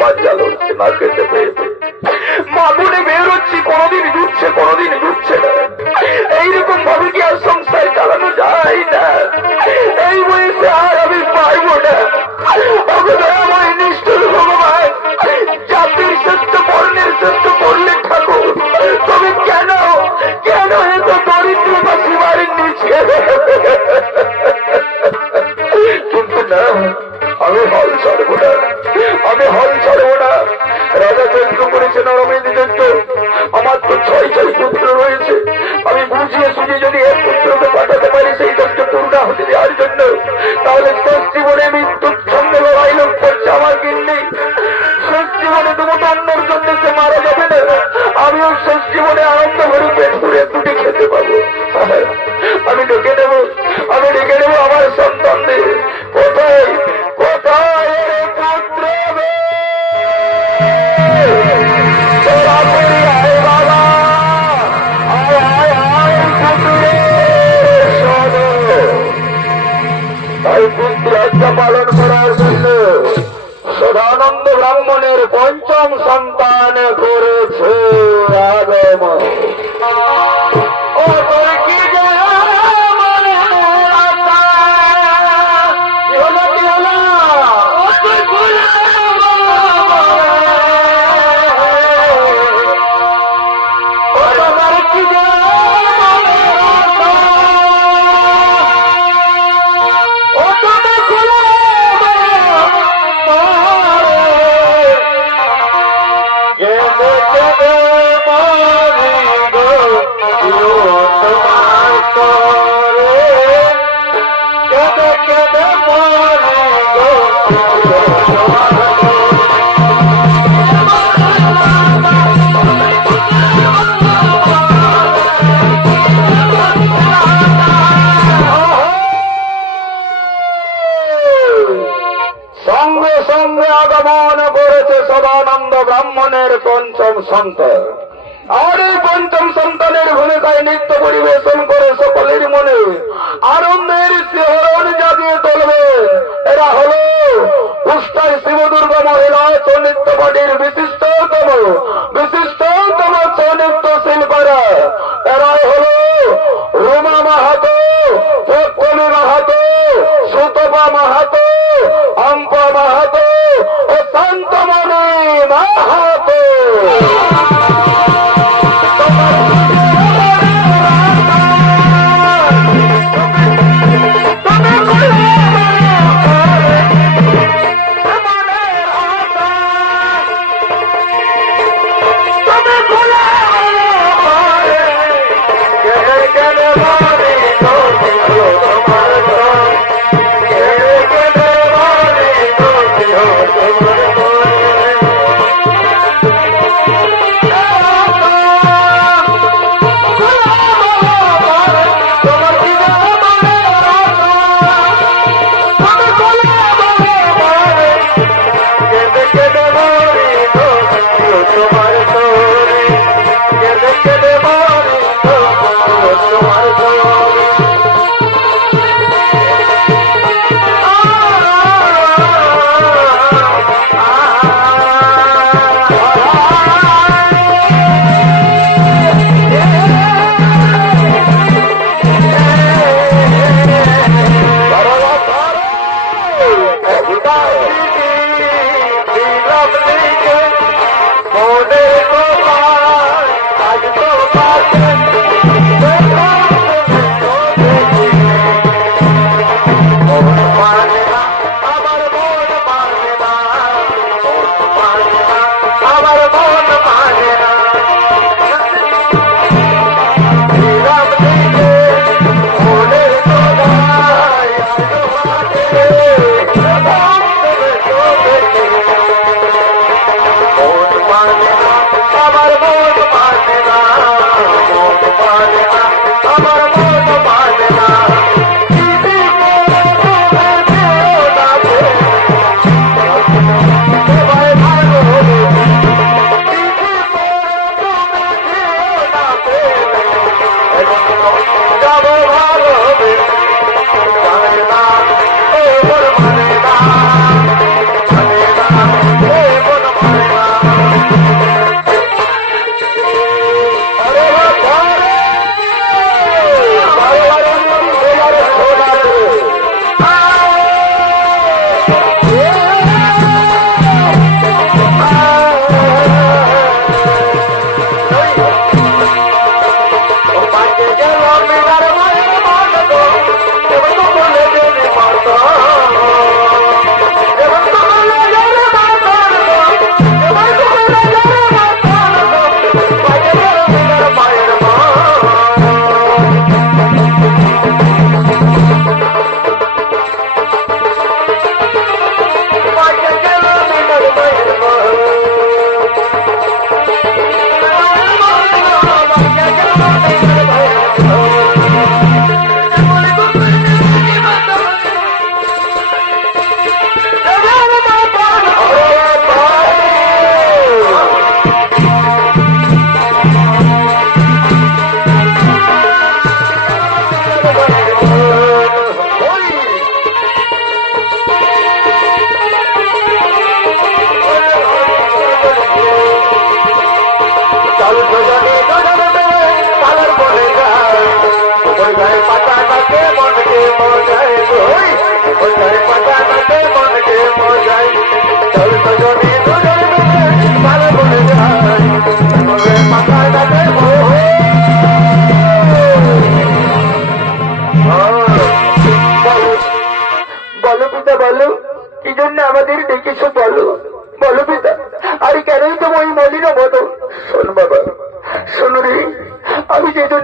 बात चालू नाके ते সঙ্গে সঙ্গে আগমন করেছে সদানন্দ ব্রাহ্মণের পঞ্চম সন্তান আর এই পঞ্চম সন্তানের ভূমিকায় নৃত্য পরিবেশন করে সকলের মনে আনন্দের শিহরণ জাগিয়ে তুলবে। এরা হল পুষ্টায় শিবদুর্গা মহিলা, চন্ডিত্য পাটির বিশিষ্টতম বিশিষ্টতম লিপ্তশীল করে এরাই হলো রুমা মাহাতো রক্তমী মাহাতো, সুতপা মাহাতো, অম্পা মাহাতো ও শান্তমণি মাহাতো। আমার মন মানে মন মানে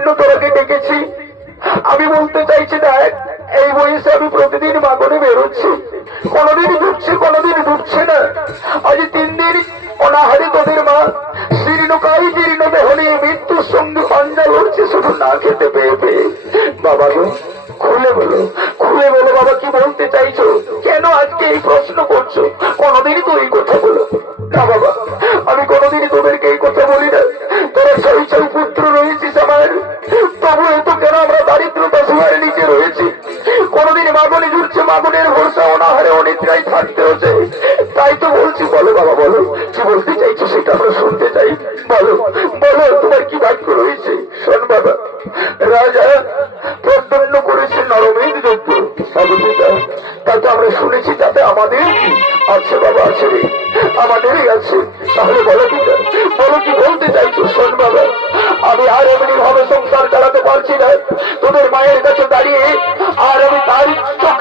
জন্য তোরাকে ডেকেছি। আমি বলতে চাইছি, দেখ, এই বয়সে আমি প্রতিদিন মাগনে বেরোচ্ছি। কোনোদিন ঢুকছে কোনোদিন ঢুকছে না। আজ তিন দিন অনাহারে তোদের মা শীর্ণকাই জীর্ণ দেহ নিয়ে মৃত্যুর সঙ্গে পাঞ্জা লড়ছে, শুধু না খেতে পেয়ে পেয়ে। বাবা গো, খুলে বলো খুলে বলো বাবা, কি বলতে চাইছো? কেন আজকে এই প্রশ্ন করছ? কোনোদিনই তো এই কথা বলো। আছে রে আমাদেরই আছে। তাহলে বলো কি বলো কি বলতে চাইছো? শোন বাবা, আমি আর এমনি ভাবে সংসার চালাতে পারছি না। তোদের মায়ের কাছে দাঁড়িয়ে আর আমি তার চোখের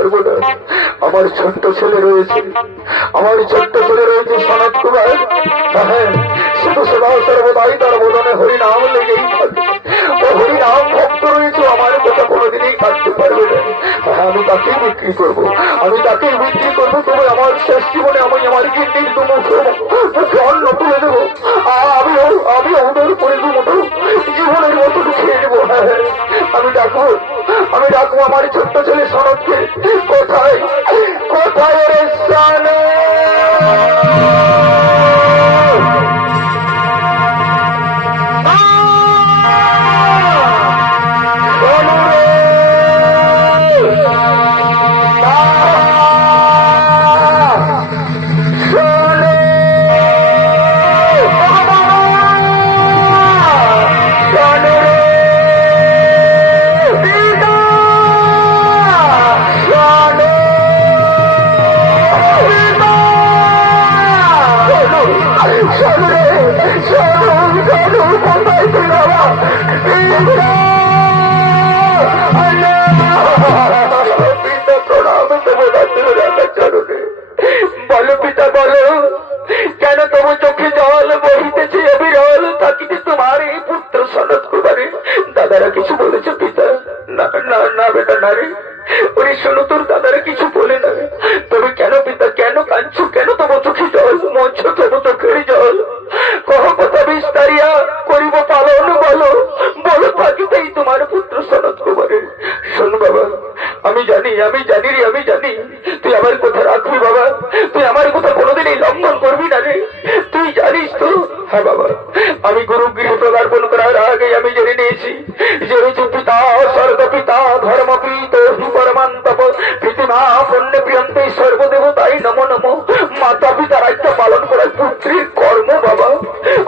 ছাড়বো না। আমার ছোট্ট ছেলে রয়েছে। আমার ছোট্ট ছেলে রয়েছে সনত কুমার। হ্যাঁ শুধু সর্বদাই তার বোধনে হরিনাম লেগেই ও হরিনাম ভক্ত রয়েছে, আমার কথা কোনোদিনই পারবে না। হ্যাঁ আমি তাকেই বিক্রি করব। আমি তাকেই বিক্রি করব, তবে আমার শেষ জীবনে আমি আমার দুমুখ মুখে তুলে দেবো। আমি আমি দুমুঠো জীবনের মতো খেয়ে নেব। হ্যাঁ। আমার ছোট্ট ছেলে সনদকে গৃহে করার আগে আমি জেনে নিয়েছি যে পিতা স্বর্গ পিতা ধর্ম পিত পরমান্তপ পৃথিমা পুণ্য প্রিয়ন্তে সর্বদেবতাই নম নম মাতা পিতা রাজ্য পালন করার পুত্রীর কর্ম বাবা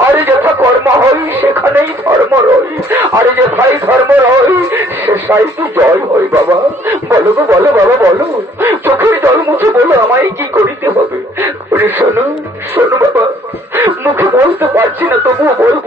আরে যথা কর্ম হই সেখানেই ধর্ম রই আরে যথাই ধর্ম রই সেসাই তো জয় হই বাবা বলো গো বলো বাবা বলো চোখের জল মুছে বলো আমায় কি করিতে হবে শোনো শোনো বাবা মুখে বলতে পারছি না, তবুও বলব।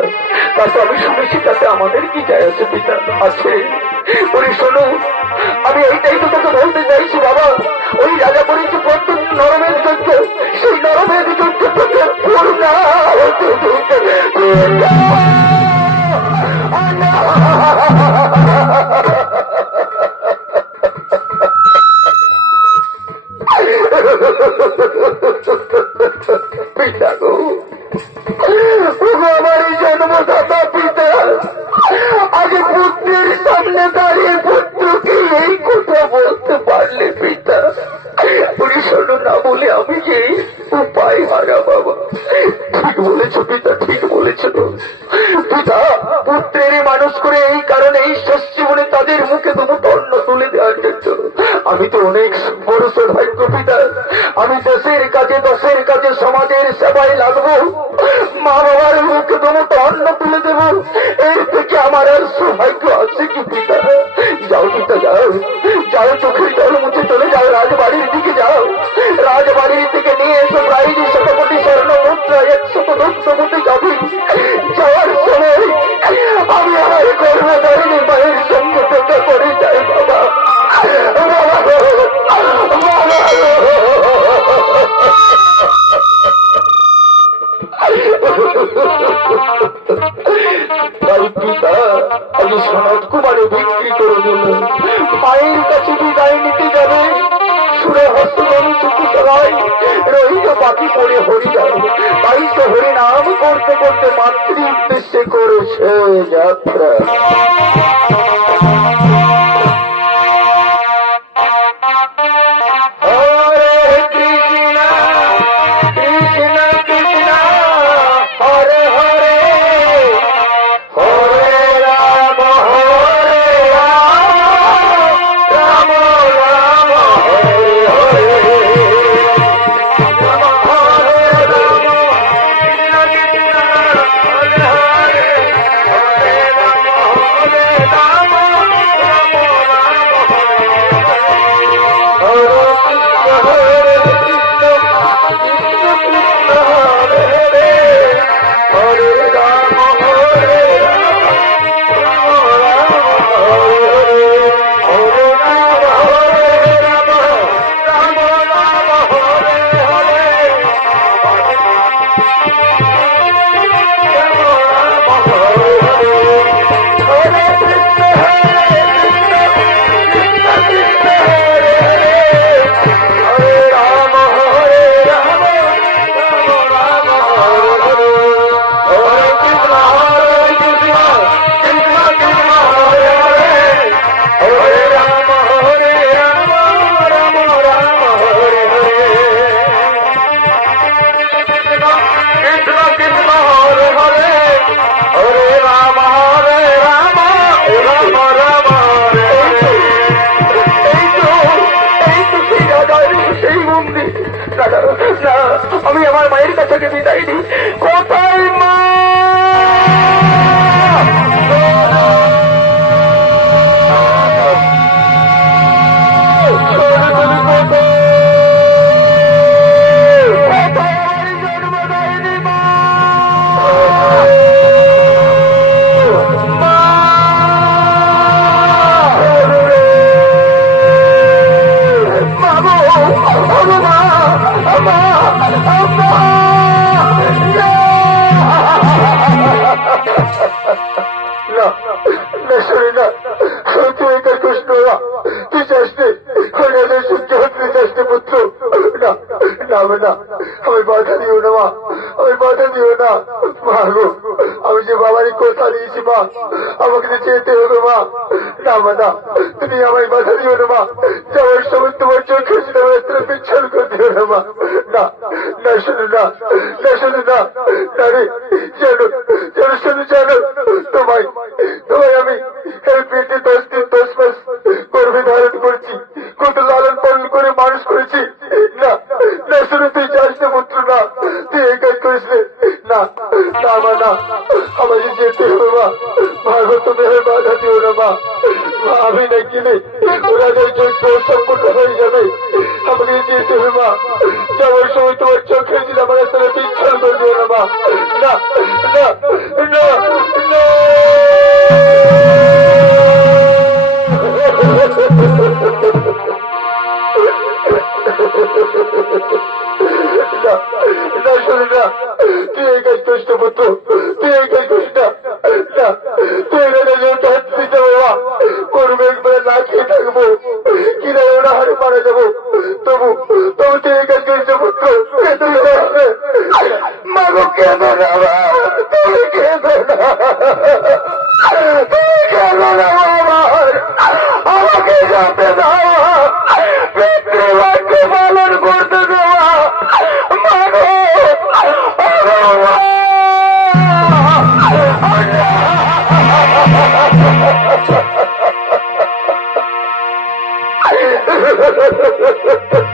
জায়গায় পিতা আছে বলি, শোনো, আমি এইটাই তো তোকে বলতে চাইছি, বাবা। ওই রাজা বলেছি প্রত্যেক নরমের যজ্ঞ সেই নরমের যজ্ঞ তোকে পূর্ণা হতে তোমাদের সেবাই লাগবো। বাড়িত হরিনাম করতে করতে মাতৃ উদ্দেশ্যে করেছে যাত্রা। আমাকে যেতে হবে, মা। না মা, না। তুমি আমায় বাধা দিও না, মা। যাওয়ার সময় তোমার চোখে তোমার বিচ্ছল করে দিও না, মা। না না, শুনো, না। না, শুনো, না। না রে জানো জানো, শুনো, জানো। তোমায় তোমায় আমি এই পেটে দশ দিন, দশ মাস গর্ভে ধারণ করেছি। কত লালন পালন করে মানুষ করেছি। না না, শুনে, তুই যাস না, পুত্র, না। তুই এই কাজ করিস নে। না না। সম্পূর্ণ হয়ে যাবে। আমাকে যেতে হবে, মা। যাওয়ার সময় তোমার চোখে দিন আমার তারা বিচ্ছল করে দিও না মা। না না না না। বাবা করবে একবার না খেয়ে থাকব কিনা ওরা হারে মারা যাব তবু তবু তুই এই করিস পুত্র তুই যাস না। মাগো কেন না তুমি কেন না তুমি কেন না বাবা? আমাকে যেতে দাও পালন করতে ha ha ha